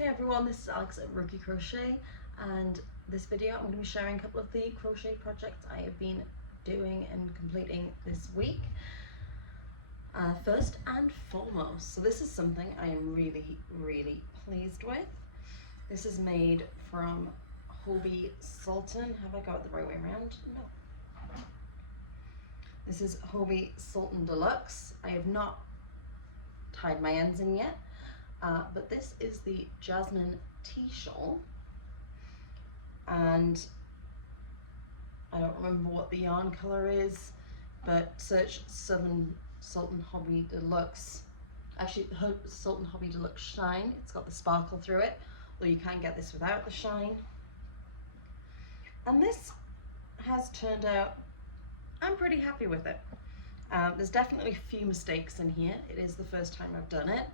Hey everyone, this is Alex at Rookie Crochet, and this video I'm going to be sharing a couple of the crochet projects I have been doing and completing this week. First and foremost, so this is something I am really pleased with. This is made from Hobbi Sultan. Have I got it the right way around? No. This is Hobbi Sultan Deluxe. I have not tied my ends in yet. But this is the Jasmine tea shawl, and I don't remember what the yarn color is, but search Sultan Hobbi Deluxe. Actually, Sultan Hobbi Deluxe Shine. It's got the sparkle through it, though you can get this without the shine. And this has turned out, I'm pretty happy with it. There's definitely a few mistakes in here. It is the first time I've done it.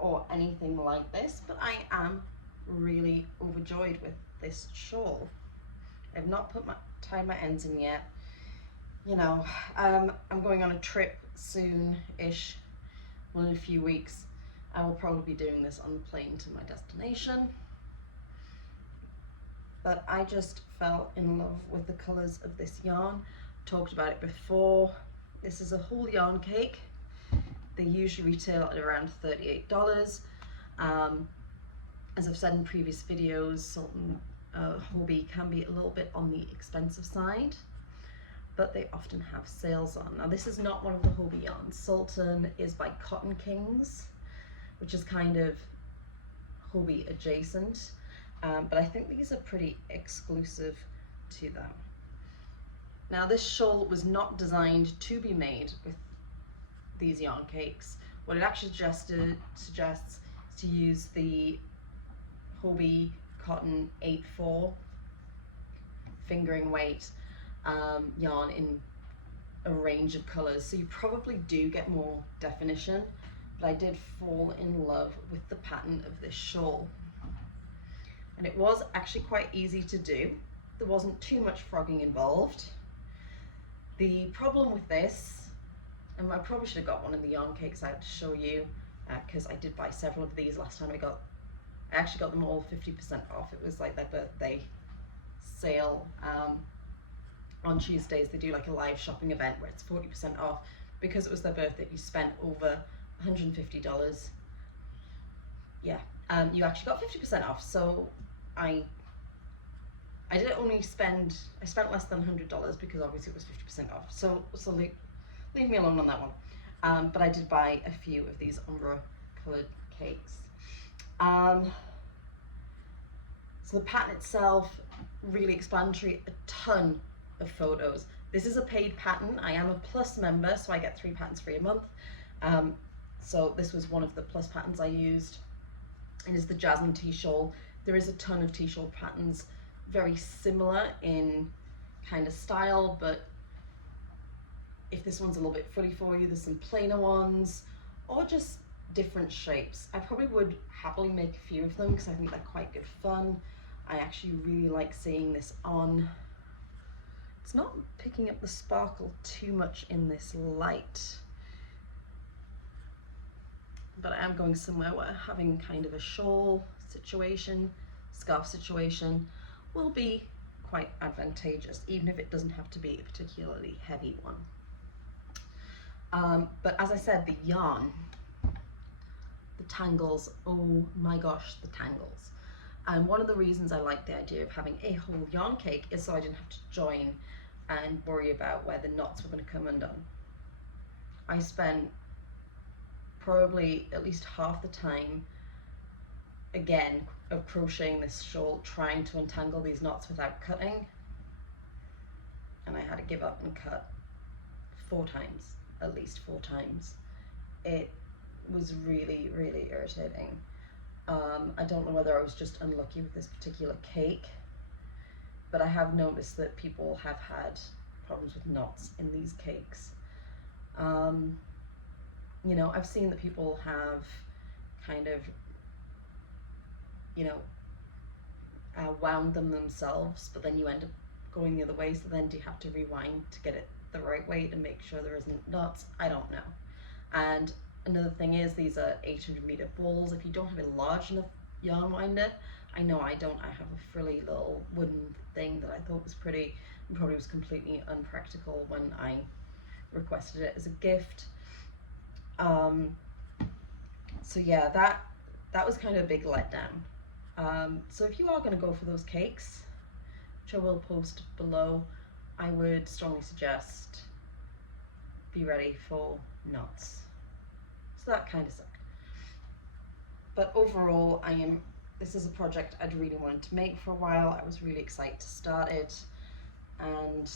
Or anything like this, but I am really overjoyed with this shawl. I've not tied my ends in yet. You know, I'm going on a trip soon-ish, well, in a few weeks. I will probably be doing this on the plane to my destination. But I just fell in love with the colours of this yarn. Talked about it before. This is a whole yarn cake. They usually retail at around $38. As I've said in previous videos, Sultan Hobbi can be a little bit on the expensive side, but they often have sales on. Now this is not one of the Hobbi yarns. Sultan is by Cotton Kings, which is kind of Hobbi adjacent, but I think these are pretty exclusive to them. Now this shawl was not designed to be made with these yarn cakes. What it actually suggests is to use the Hobbi Cotton 8/4 fingering weight yarn in a range of colors, so you probably do get more definition, but I did fall in love with the pattern of this shawl, and it was actually quite easy to do. There wasn't too much frogging involved. The problem with this, and I probably should have got one of the yarn cakes out to show you, because I did buy several of these last time. I actually got them all 50% off. It was like their birthday sale. On Tuesdays they do like a live shopping event where it's 40% off. Because it was their birthday, you spent over $150. Yeah, you actually got 50% off. So I didn't only spend, I spent less than $100 because obviously it was 50% off. So leave me alone on that one. But I did buy a few of these umbrella coloured cakes. So the pattern itself, really explanatory, a ton of photos. This is a paid pattern. I am a Plus member, so I get 3 patterns free a month. So this was one of the Plus patterns I used. It is the Jasmine tea shawl. There is a ton of tea shawl patterns, very similar in kind of style, but if this one's a little bit footy for you, there's some plainer ones, or just different shapes. I probably would happily make a few of them because I think they're quite good fun. I actually really like seeing this on. It's not picking up the sparkle too much in this light, but I am going somewhere where having kind of a shawl situation, scarf situation will be quite advantageous, even if it doesn't have to be a particularly heavy one. But as I said, the yarn, the tangles, oh my gosh, the tangles. And one of the reasons I like the idea of having a whole yarn cake is so I didn't have to join and worry about where the knots were going to come undone. I spent probably at least half the time, again, of crocheting this shawl trying to untangle these knots without cutting, and I had to give up and cut 4 times. At least 4 times. It was really irritating. I don't know whether I was just unlucky with this particular cake, but I have noticed that people have had problems with knots in these cakes. You know, I've seen that people have kind of, you know, wound them themselves, but then you end up going the other way, so then do you have to rewind to get it the right way to make sure there isn't knots? I don't know. And Another thing is these are 800-meter balls. If you don't have a large enough yarn winder, I know I don't, I have a frilly little wooden thing that I thought was pretty and probably was completely unpractical when I requested it as a gift. So yeah, that was kind of a big letdown. So if you are going to go for those cakes, which I will post below, I would strongly suggest be ready for knots. So that kind of sucked. But overall, this is a project I'd really wanted to make for a while. I was really excited to start it, and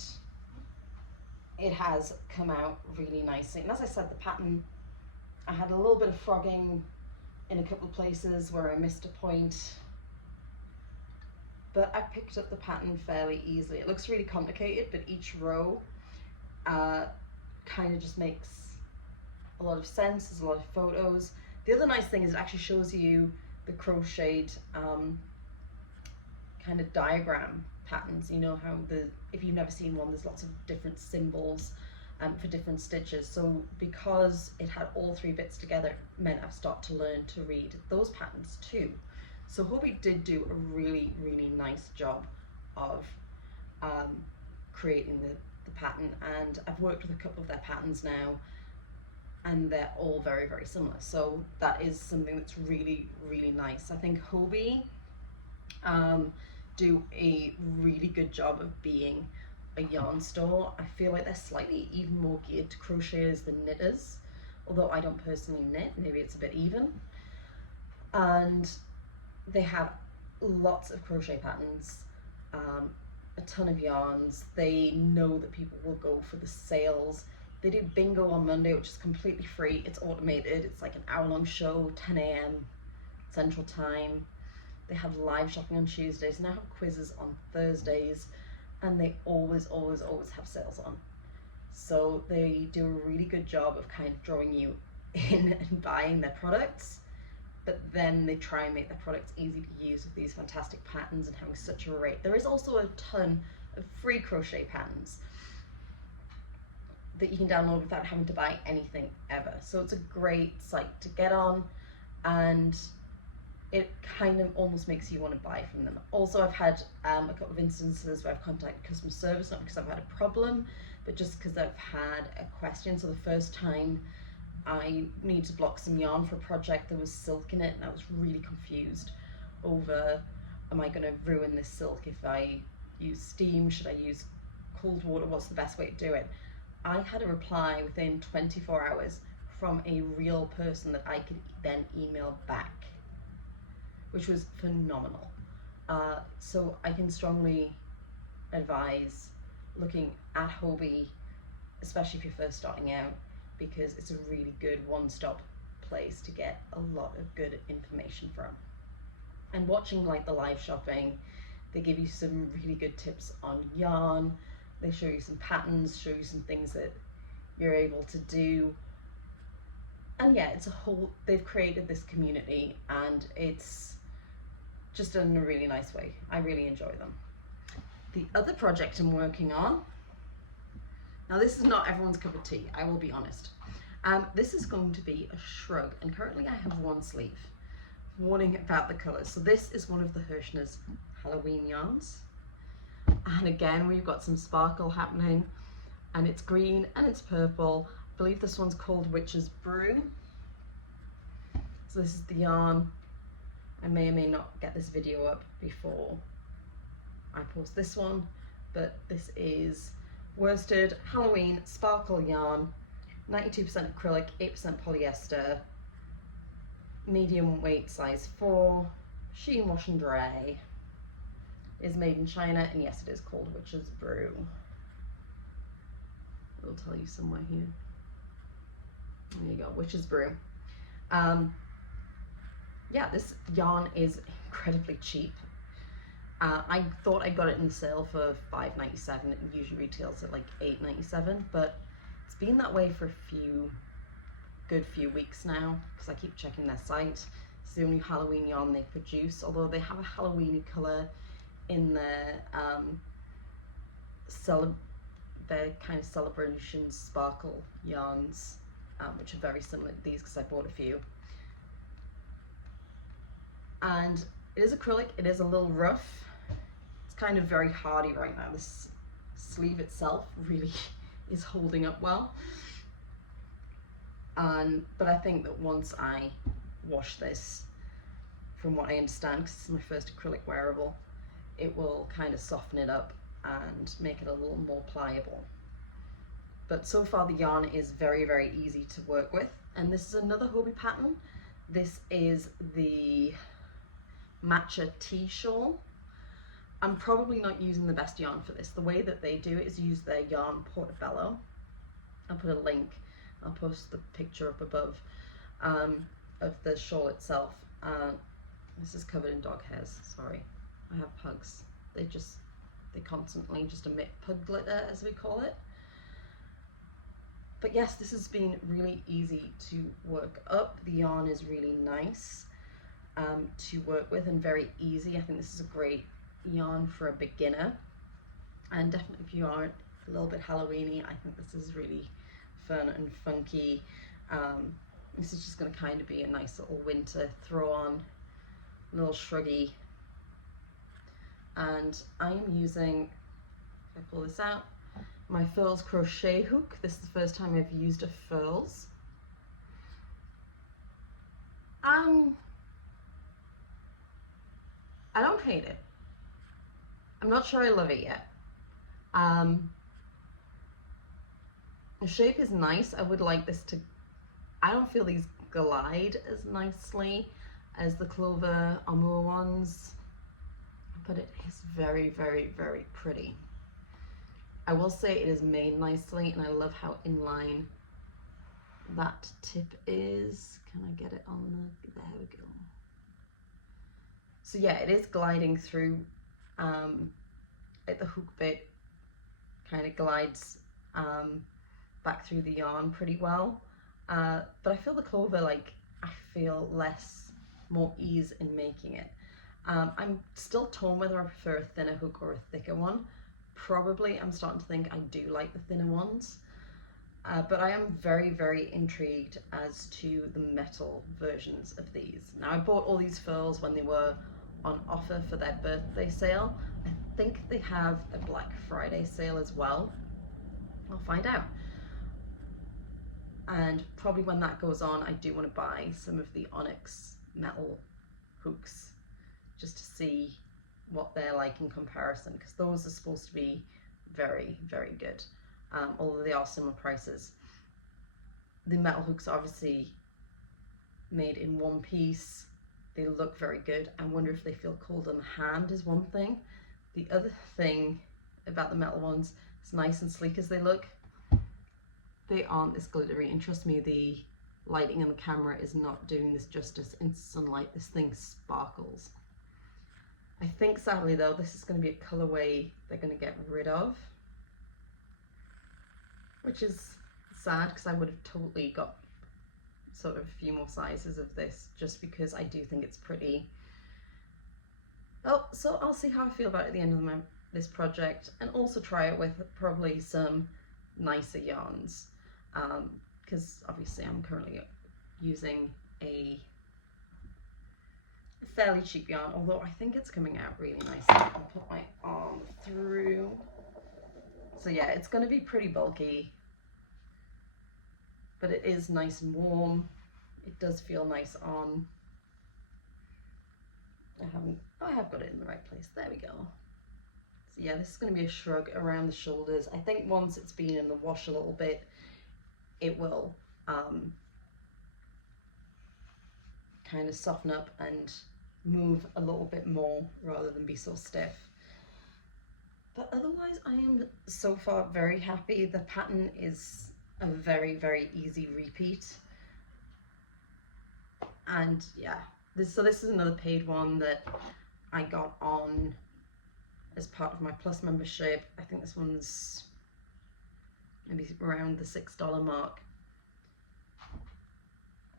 it has come out really nicely. And as I said, the pattern, I had a little bit of frogging in a couple of places where I missed a point, but I picked up the pattern fairly easily. It looks really complicated, but each row kind of just makes a lot of sense. There's a lot of photos. The other nice thing is it actually shows you the crocheted kind of diagram patterns. You know how if you've never seen one, there's lots of different symbols for different stitches. So because it had all three bits together, it meant I've started to learn to read those patterns too. So Hobbi did do a really, really nice job of creating the pattern, and I've worked with a couple of their patterns now, and they're all very, very similar. So that is something that's really, really nice. I think Hobbi do a really good job of being a yarn store. I feel like they're slightly even more geared to crocheters than knitters, although I don't personally knit, maybe it's a bit even. And they have lots of crochet patterns, a ton of yarns. They know that people will go for the sales. They do bingo on Monday, which is completely free. It's automated. It's like an hour-long show, 10 a.m. Central Time. They have live shopping on Tuesdays, and they have quizzes on Thursdays, and they always, always, always have sales on. So they do a really good job of kind of drawing you in and buying their products, but then they try and make their products easy to use with these fantastic patterns and having such a array. There is also a ton of free crochet patterns that you can download without having to buy anything ever. So it's a great site to get on, and it kind of almost makes you want to buy from them. Also, I've had a couple of instances where I've contacted customer service, not because I've had a problem, but just because I've had a question. So the first time I needed to block some yarn for a project, there was silk in it, and I was really confused over, am I going to ruin this silk if I use steam? Should I use cold water? What's the best way to do it? I had a reply within 24 hours from a real person that I could then email back, which was phenomenal. So I can strongly advise looking at Hobbi, especially if you're first starting out, because it's a really good one-stop place to get a lot of good information from. And watching like the live shopping, they give you some really good tips on yarn. They show you some patterns, show you some things that you're able to do. And yeah, it's a whole, they've created this community, and it's just done in a really nice way. I really enjoy them. The other project I'm working on, now this is not everyone's cup of tea, I will be honest. This is going to be a shrug, and currently I have one sleeve. Warning about the colours. So this is one of the Herrschners Halloween yarns. And again, we've got some sparkle happening, and it's green and it's purple. I believe this one's called Witch's Brew. So this is the yarn. I may or may not get this video up before I post this one, but this is worsted Halloween sparkle yarn, 92% acrylic, 8% polyester, medium weight, size 4, sheen, wash and dry. Is made in China, and yes, it is called Witch's Brew. It'll tell you somewhere here. There you go, Witch's Brew. Yeah, this yarn is incredibly cheap. I thought I got it in the sale for $5.97. It usually retails at like $8.97, but it's been that way for a good few weeks now, because I keep checking their site. It's the only Halloween yarn they produce, although they have a Halloweeny colour in their kind of celebration sparkle yarns which are very similar to these because I bought a few. And it is acrylic, it is a little rough. It's kind of very hardy right now. This sleeve itself really is holding up well. But I think that once I wash this, from what I understand, because it's my first acrylic wearable, it will kind of soften it up and make it a little more pliable. But so far the yarn is very, very easy to work with. And this is another Hobbi pattern. This is the matcha tea shawl. I'm probably not using the best yarn for this. The way that they do it is use their yarn portobello. I'll put a link, I'll post the picture up above of the shawl itself. This is covered in dog hairs, sorry. I have pugs. They constantly just emit pug glitter, as we call it. But yes, this has been really easy to work up. The yarn is really nice to work with and very easy. I think this is a great yarn for a beginner, and definitely if you are a little bit Halloweeny, I think this is really fun and funky. This is just going to kind of be a nice little winter throw on, a little shruggy. And I am using, if I pull this out, my Furls crochet hook. This is the first time I've used a Furls. I don't hate it. I'm not sure I love it yet. The shape is nice. I would like this to, I don't feel these glide as nicely as the Clover Amour ones, but it is very, very, very pretty. I will say it is made nicely, and I love how inline that tip is. Can I get it on the, there we go. So yeah, it is gliding through, like the hook bit kind of glides back through the yarn pretty well. But I feel the Clover, like, I feel more ease in making it. I'm still torn whether I prefer a thinner hook or a thicker one. Probably I'm starting to think I do like the thinner ones. But I am very, very intrigued as to the metal versions of these. Now, I bought all these furls when they were on offer for their birthday sale. I think they have a Black Friday sale as well. I'll find out. And probably when that goes on, I do want to buy some of the onyx metal hooks just to see what they're like in comparison, because those are supposed to be very, very good, although they are similar prices. The metal hooks are obviously made in one piece. They look very good. I wonder if they feel cold on the hand is one thing. The other thing about the metal ones, as nice and sleek as they look, they aren't this glittery. And trust me, the lighting on the camera is not doing this justice. In sunlight, this thing sparkles. I think sadly though, this is going to be a colorway they're going to get rid of, which is sad because I would have totally got sort of a few more sizes of this just because I do think it's pretty. Oh, so I'll see how I feel about it at the end of this project, and also try it with probably some nicer yarns, because obviously I'm currently using a fairly cheap yarn, although I think it's coming out really nicely. I'll put my arm through. So yeah, it's going to be pretty bulky, but it is nice and warm. It does feel nice on. I have got it in the right place. There we go. So yeah, this is going to be a shrug around the shoulders. I think once it's been in the wash a little bit, it will kind of soften up and move a little bit more rather than be so stiff. But otherwise, I am so far very happy. The pattern is a very, very easy repeat. And yeah, this is another paid one that I got on as part of my Plus membership. I think this one's maybe around the $6 mark.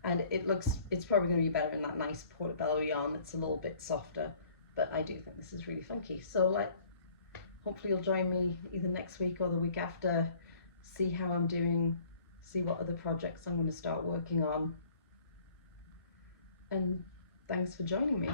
And it's probably going to be better in that nice portobello yarn that's a little bit softer, but I do think this is really funky. So hopefully you'll join me either next week or the week after, see how I'm doing see what other projects I'm going to start working on. And thanks for joining me.